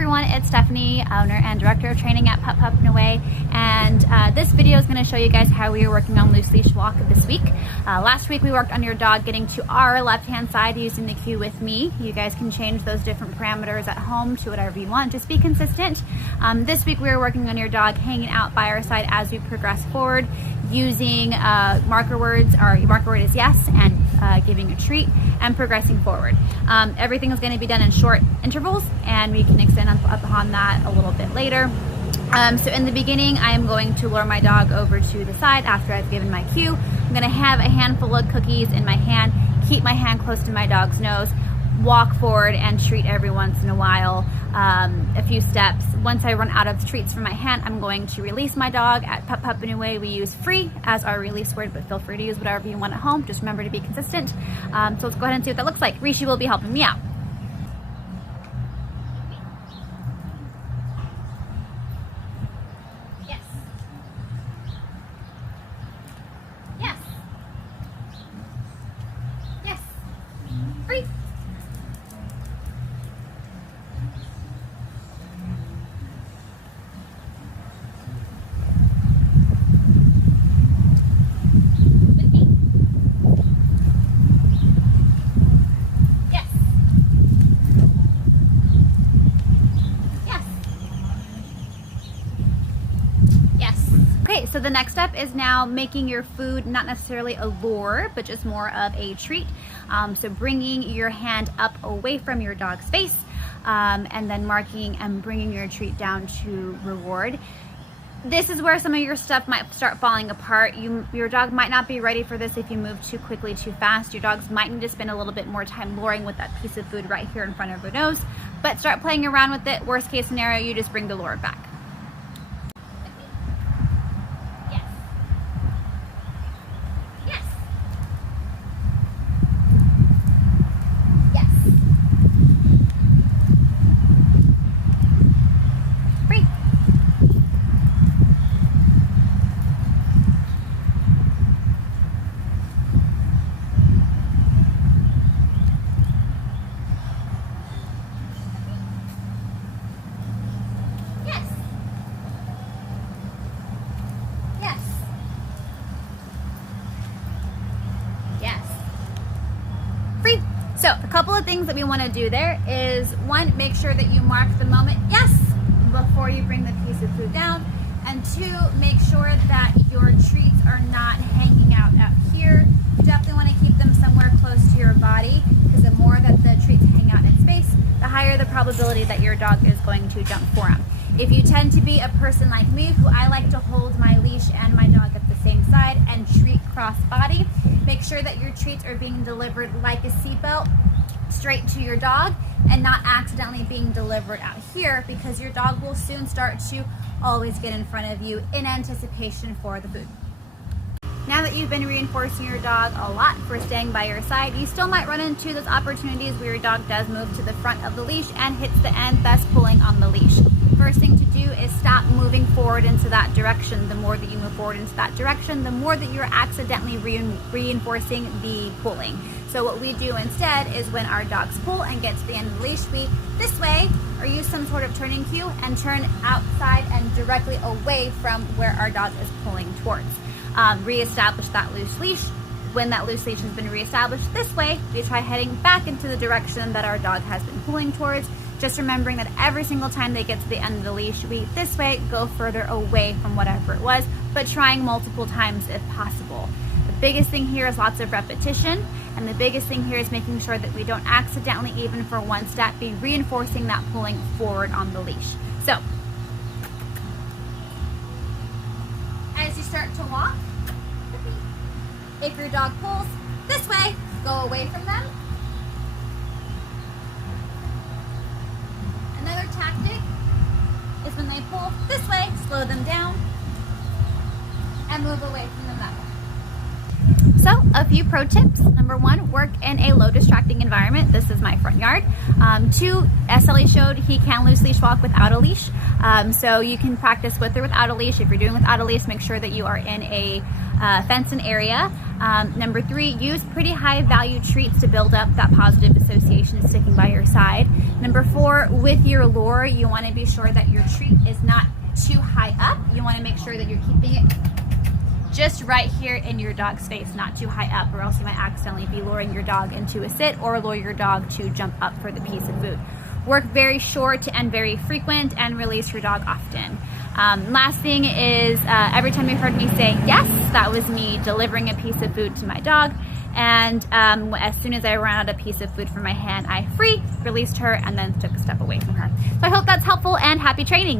everyone, it's Stephanie, owner and director of training at Pup Pup and Away, and this video is going to show you guys how we are working on loose leash walk this week. Last week we worked on your dog getting to our left hand side using the cue with me. You guys can change those different parameters at home to whatever you want, just be consistent. This week we are working on your dog hanging out by our side as we progress forward using marker words. Our marker word is yes, and giving a treat and progressing forward. Everything is going to be done in short intervals, and we can extend upon that a little bit later. So in the beginning, I am going to lure my dog over to the side after I've given my cue. I'm going to have a handful of cookies in my hand, keep my hand close to my dog's nose, walk forward and treat every once in a while, a few steps. Once I run out of treats from my hand, I'm going to release my dog. At Pup Pup and Away, we use free as our release word, but feel free to use whatever you want at home. Just remember to be consistent. So let's go ahead and see what that looks like. Rishi will be helping me out. Yes. Yes. Yes. Free. Okay, so the next step is now making your food not necessarily a lure, but just more of a treat. So bringing your hand up away from your dog's face, and then marking and bringing your treat down to reward. This is where some of your stuff might start falling apart. Your dog might not be ready for this if you move too quickly, too fast. Your dogs might need to spend a little bit more time luring with that piece of food right here in front of their nose, but start playing around with it. Worst case scenario, you just bring the lure back. Free. So a couple of things that we want to do there is, one, make sure that you mark the moment yes before you bring the piece of food down, and two, make sure that your treats are not hanging out here. You definitely want to keep them somewhere close to your body, because the more that the treats hang out in space, the higher the probability that your dog is going to jump for them. If you tend to be a person like me, who I like to hold my leash and my dog at the same side and treat cross body, make sure that your treats are being delivered like a seatbelt straight to your dog and not accidentally being delivered out here, because your dog will soon start to always get in front of you in anticipation for the food. Now that you've been reinforcing your dog a lot for staying by your side, you still might run into those opportunities where your dog does move to the front of the leash and hits the end, thus pulling on the leash. First thing to do is stop moving forward into that direction. The more that you move forward into that direction, the more that you're accidentally reinforcing the pulling. So what we do instead is, when our dogs pull and get to the end of the leash, we this way, or use some sort of turning cue and turn outside and directly away from where our dog is pulling towards. Reestablish that loose leash. When that loose leash has been reestablished this way, we try heading back into the direction that our dog has been pulling towards. Just remembering that every single time they get to the end of the leash, we this way go further away from whatever it was, but trying multiple times if possible. The biggest thing here is lots of repetition, and the biggest thing here is making sure that we don't accidentally, even for one step, be reinforcing that pulling forward on the leash. So, as you start to walk, if your dog pulls this way, go away from them. Another tactic is, when they pull this way, slow them down and move away from them that way. So a few pro tips. Number one, work in a low distracting environment. This is my front yard. Two, SLE showed he can loose leash walk without a leash. So you can practice with or without a leash. If you're doing without a leash, make sure that you are in a fenced-in area. Number 3, use pretty high value treats to build up that positive association sticking by your side. Number 4, with your lure, you want to be sure that your treat is not too high up. You want to make sure that you're keeping it just right here in your dog's face, not too high up, or else you might accidentally be luring your dog into a sit or lure your dog to jump up for the piece of food. Work very short and very frequent, and release your dog often. Last thing is, every time you heard me say yes, that was me delivering a piece of food to my dog. And as soon as I ran out a piece of food from my hand, I released her, and then took a step away from her. So I hope that's helpful, and happy training.